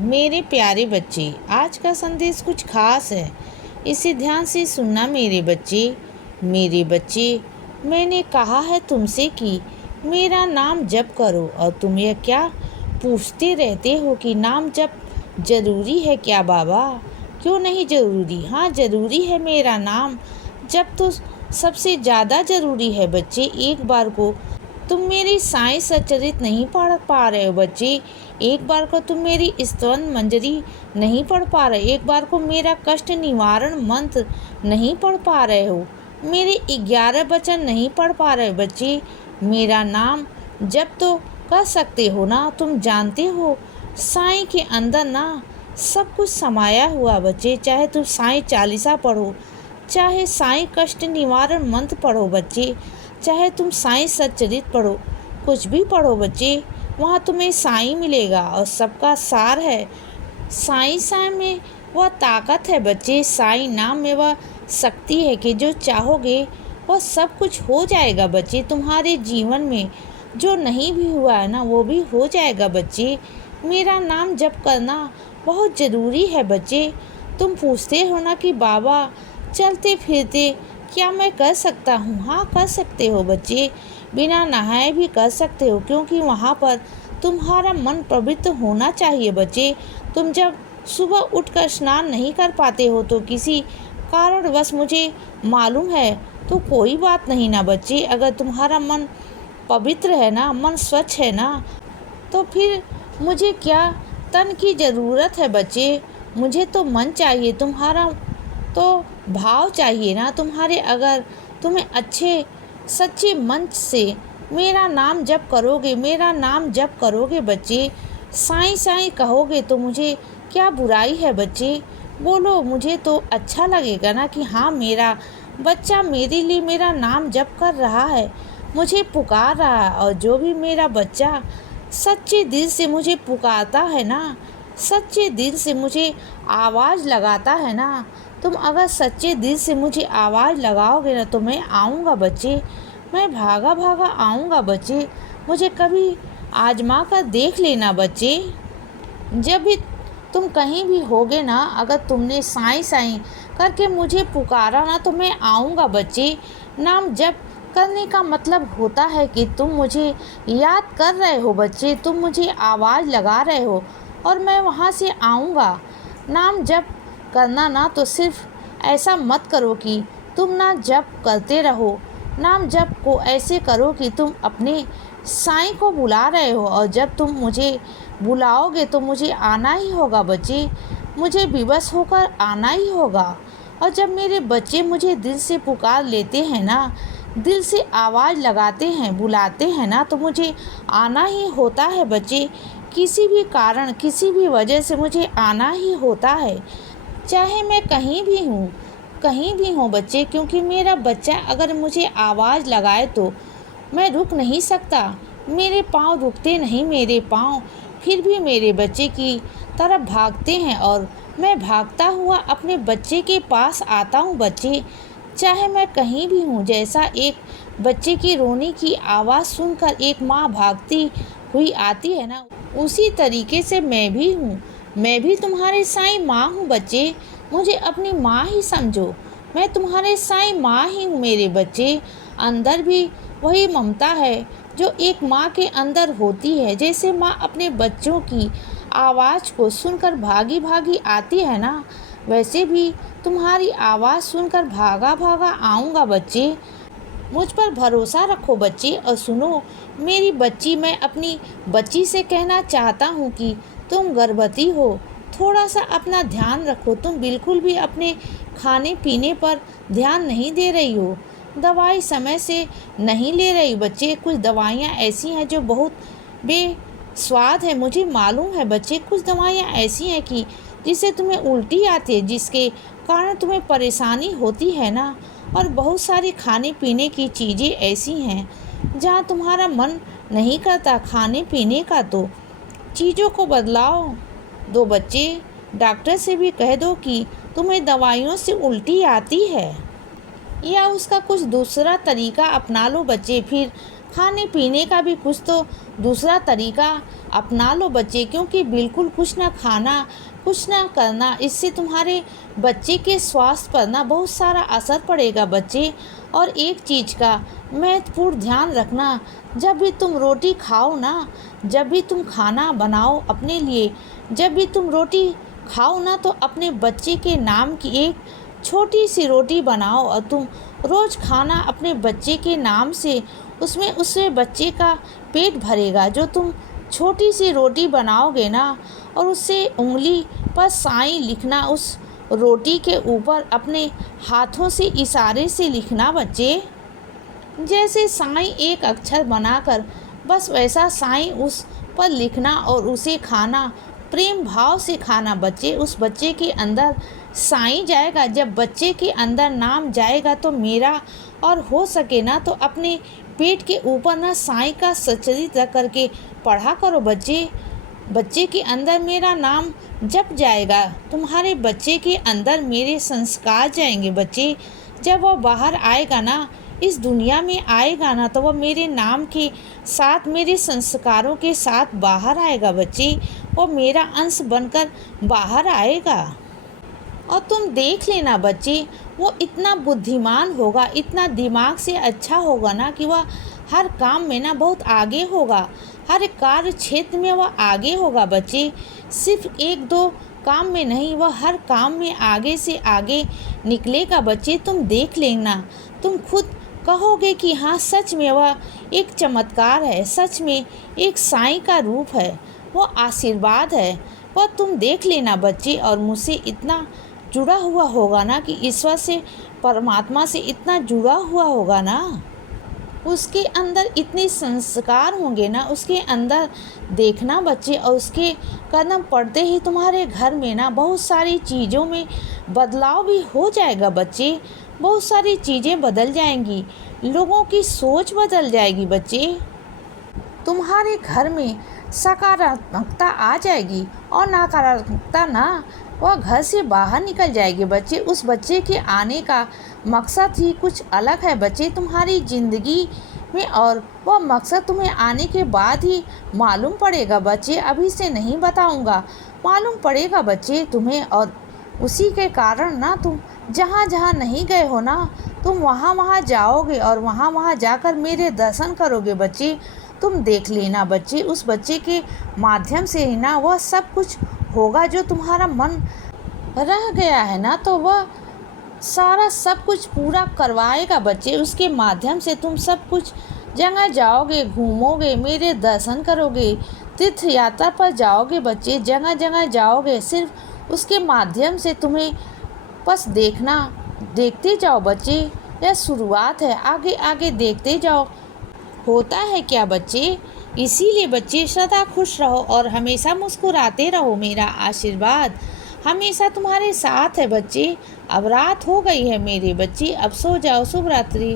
मेरे प्यारे बच्चे, आज का संदेश कुछ खास है। इसे ध्यान से सुनना मेरे बच्चे। मेरे बच्चे, मैंने कहा है तुमसे कि मेरा नाम जप करो, और तुम यह क्या पूछते रहते हो कि नाम जप जरूरी है क्या बाबा? क्यों नहीं जरूरी? हाँ, जरूरी है। मेरा नाम जप तो सबसे ज़्यादा ज़रूरी है बच्चे। एक बार को तुम मेरी साईं सच्चरित नहीं पढ़ पा रहे हो बच्चे। एक बार को तुम मेरी स्तवन मंजरी नहीं पढ़ पा रहे। एक बार को मेरा कष्ट निवारण मंत्र नहीं पढ़ पा रहे हो। मेरे 11 वचन नहीं पढ़ पा रहे बच्चे। मेरा नाम जब तो कर सकते हो ना। तुम जानते हो साईं के अंदर ना सब कुछ समाया हुआ बच्चे। चाहे तुम साईं चालीसा पढ़ो, चाहे साईं कष्ट निवारण मंत्र पढ़ो बच्चे, चाहे तुम साईं सच्चरित पढ़ो, कुछ भी पढ़ो बच्चे, वहाँ तुम्हें साईं मिलेगा। और सबका सार है साईं में वह ताकत है बच्चे। साईं नाम में वह शक्ति है कि जो चाहोगे वह सब कुछ हो जाएगा बच्चे। तुम्हारे जीवन में जो नहीं भी हुआ है ना, वो भी हो जाएगा बच्चे। मेरा नाम जप करना बहुत ज़रूरी है बच्चे। तुम पूछते हो ना कि बाबा चलते फिरते क्या मैं कर सकता हूँ? हाँ, कर सकते हो बच्चे। बिना नहाए भी कर सकते हो, क्योंकि वहाँ पर तुम्हारा मन पवित्र होना चाहिए बच्चे। तुम जब सुबह उठकर स्नान नहीं कर पाते हो तो किसी कारणवश मुझे मालूम है, तो कोई बात नहीं ना बच्चे। अगर तुम्हारा मन पवित्र है ना, मन स्वच्छ है ना, तो फिर मुझे क्या तन की ज़रूरत है बच्चे। मुझे तो मन चाहिए, तुम्हारा तो भाव चाहिए ना। अगर तुम्हें अच्छे सच्चे मन से मेरा नाम जप करोगे, मेरा नाम जप करोगे बच्चे, साईं साईं कहोगे, तो मुझे क्या बुराई है बच्चे? बोलो, मुझे तो अच्छा लगेगा ना कि हाँ, मेरा बच्चा मेरे लिए मेरा नाम जप कर रहा है, मुझे पुकार रहा है। और जो भी मेरा बच्चा सच्चे दिल से मुझे पुकारता है ना, सच्चे दिल से मुझे आवाज़ लगाता है ना, तुम अगर सच्चे दिल से मुझे आवाज़ लगाओगे ना, तो मैं आऊँगा बच्चे। मैं भागा भागा आऊँगा बच्चे। मुझे कभी आजमा कर देख लेना बच्चे। जब भी तुम कहीं भी होगे ना, अगर तुमने साईं साईं करके मुझे पुकारा ना, तो मैं आऊँगा बच्चे। नाम जप करने का मतलब होता है कि तुम मुझे याद कर रहे हो बच्चे, तुम मुझे आवाज़ लगा रहे हो और मैं वहाँ से आऊँगा। नाम जप करना ना तो सिर्फ ऐसा मत करो कि तुम ना जप करते रहो। नाम जप को ऐसे करो कि तुम अपने साईं को बुला रहे हो, और जब तुम मुझे बुलाओगे तो मुझे आना ही होगा बच्चे। मुझे विवश होकर आना ही होगा। और जब मेरे बच्चे मुझे दिल से पुकार लेते हैं ना, दिल से आवाज़ लगाते हैं, बुलाते हैं ना, तो मुझे आना ही होता है बच्चे। किसी भी कारण, किसी भी वजह से मुझे आना ही होता है, चाहे मैं कहीं भी हूँ बच्चे। क्योंकि मेरा बच्चा अगर मुझे आवाज़ लगाए तो मैं रुक नहीं सकता। मेरे पाँव रुकते नहीं, मेरे पाँव फिर भी मेरे बच्चे की तरफ भागते हैं, और मैं भागता हुआ अपने बच्चे के पास आता हूँ बच्चे। चाहे मैं कहीं भी हूँ, जैसा एक बच्चे की रोने की आवाज़ सुनकर एक माँ भागती हुई आती है ना, उसी तरीके से मैं भी हूँ। मैं भी तुम्हारे साईं माँ हूँ बच्चे। मुझे अपनी माँ ही समझो। मैं तुम्हारे साईं माँ ही हूँ मेरे बच्चे। अंदर भी वही ममता है जो एक माँ के अंदर होती है। जैसे माँ अपने बच्चों की आवाज़ को सुनकर भागी भागी आती है ना, वैसे भी तुम्हारी आवाज़ सुनकर भागा भागा आऊँगा बच्चे। मुझ पर भरोसा रखो बच्चे। और सुनो मेरी बच्ची, मैं अपनी बच्ची से कहना चाहता हूँ कि तुम गर्भवती हो, थोड़ा सा अपना ध्यान रखो। तुम बिल्कुल भी अपने खाने पीने पर ध्यान नहीं दे रही हो, दवाई समय से नहीं ले रही बच्चे। कुछ दवाइयाँ ऐसी हैं जो बहुत बेस्वाद है, मुझे मालूम है बच्चे। कुछ दवाइयाँ ऐसी हैं कि जिससे तुम्हें उल्टी आती है, जिसके कारण तुम्हें परेशानी होती है ना। और बहुत सारी खाने पीने की चीज़ें ऐसी हैं जहाँ तुम्हारा मन नहीं करता खाने पीने का, तो चीज़ों को बदलाव दो बच्चे। डॉक्टर से भी कह दो कि तुम्हें दवाइयों से उल्टी आती है, या उसका कुछ दूसरा तरीका अपना लो बच्चे। फिर खाने पीने का भी कुछ तो दूसरा तरीका अपना लो बच्चे, क्योंकि बिल्कुल कुछ ना खाना कुछ ना करना, इससे तुम्हारे बच्चे के स्वास्थ्य पर ना बहुत सारा असर पड़ेगा बच्चे। और एक चीज़ का महत्वपूर्ण ध्यान रखना, जब भी तुम रोटी खाओ ना, जब भी तुम खाना बनाओ अपने लिए, जब भी तुम रोटी खाओ ना, तो अपने बच्चे के नाम की एक छोटी सी रोटी बनाओ और तुम रोज़ खाना अपने बच्चे के नाम से, उसमें उससे बच्चे का पेट भरेगा। जो तुम छोटी सी रोटी बनाओगे ना, और उससे उंगली पर साईं लिखना, उस रोटी के ऊपर अपने हाथों से इशारे से लिखना बच्चे। जैसे साईं एक अक्षर बनाकर, बस वैसा साईं उस पर लिखना और उसे खाना, प्रेम भाव से खाना बच्चे। उस बच्चे के अंदर साईं जाएगा, जब बच्चे के अंदर नाम जाएगा तो मेरा, और हो सके ना तो अपने पेट के ऊपर ना साईं का सच्चित रख करके पढ़ा करो बच्चे। बच्चे के अंदर मेरा नाम जप जाएगा, तुम्हारे बच्चे के अंदर मेरे संस्कार जाएंगे बच्चे। जब वह बाहर आएगा ना, इस दुनिया में आएगा ना, तो वह मेरे नाम के साथ, मेरे संस्कारों के साथ बाहर आएगा बच्चे। वो मेरा अंश बनकर बाहर आएगा। और तुम देख लेना बच्चे, वो इतना बुद्धिमान होगा, इतना दिमाग से अच्छा होगा ना कि वह हर काम में ना बहुत आगे होगा, हर कार्य क्षेत्र में वह आगे होगा बच्चे। सिर्फ एक दो काम में नहीं, वह हर काम में आगे से आगे निकलेगा बच्चे। तुम देख लेना, तुम खुद कहोगे कि हाँ सच में वह एक चमत्कार है, सच में एक साईं का रूप है, वो आशीर्वाद है। वह तुम देख लेना बच्चे। और मुझसे इतना जुड़ा हुआ होगा ना, कि ईश्वर से, परमात्मा से इतना जुड़ा हुआ होगा ना, उसके अंदर इतने संस्कार होंगे ना, उसके अंदर देखना बच्चे। और उसके कदम पड़ते ही तुम्हारे घर में ना बहुत सारी चीज़ों में बदलाव भी हो जाएगा बच्चे। बहुत सारी चीज़ें बदल जाएंगी, लोगों की सोच बदल जाएगी बच्चे। तुम्हारे घर में सकारात्मकता आ जाएगी, और नकारात्मकता ना वह घर से बाहर निकल जाएगी बच्चे। उस बच्चे के आने का मकसद ही कुछ अलग है बच्चे तुम्हारी ज़िंदगी में, और वह मकसद तुम्हें आने के बाद ही मालूम पड़ेगा बच्चे, अभी से नहीं बताऊंगा, मालूम पड़ेगा बच्चे तुम्हें। और उसी के कारण ना तुम जहाँ जहाँ नहीं गए हो ना, तुम वहाँ वहाँ जाओगे, और वहाँ वहाँ जाकर मेरे दर्शन करोगे बच्चे। तुम देख लेना बच्चे, उस बच्चे के माध्यम से ही ना वह सब कुछ होगा जो तुम्हारा मन रह गया है ना, तो वह सारा सब कुछ पूरा करवाएगा बच्चे। उसके माध्यम से तुम सब कुछ जगह जाओगे, घूमोगे, मेरे दर्शन करोगे, तीर्थ यात्रा पर जाओगे बच्चे, जगह जगह जाओगे। सिर्फ उसके माध्यम से तुम्हें बस देखना, देखते जाओ बच्चे, यह शुरुआत है, आगे आगे देखते जाओ होता है क्या बच्चे। इसीलिए बच्चे सदा खुश रहो और हमेशा मुस्कुराते रहो, मेरा आशीर्वाद हमेशा तुम्हारे साथ है बच्चे। अब रात हो गई है मेरे बच्चे, अब सो जाओ, शुभ रात्रि।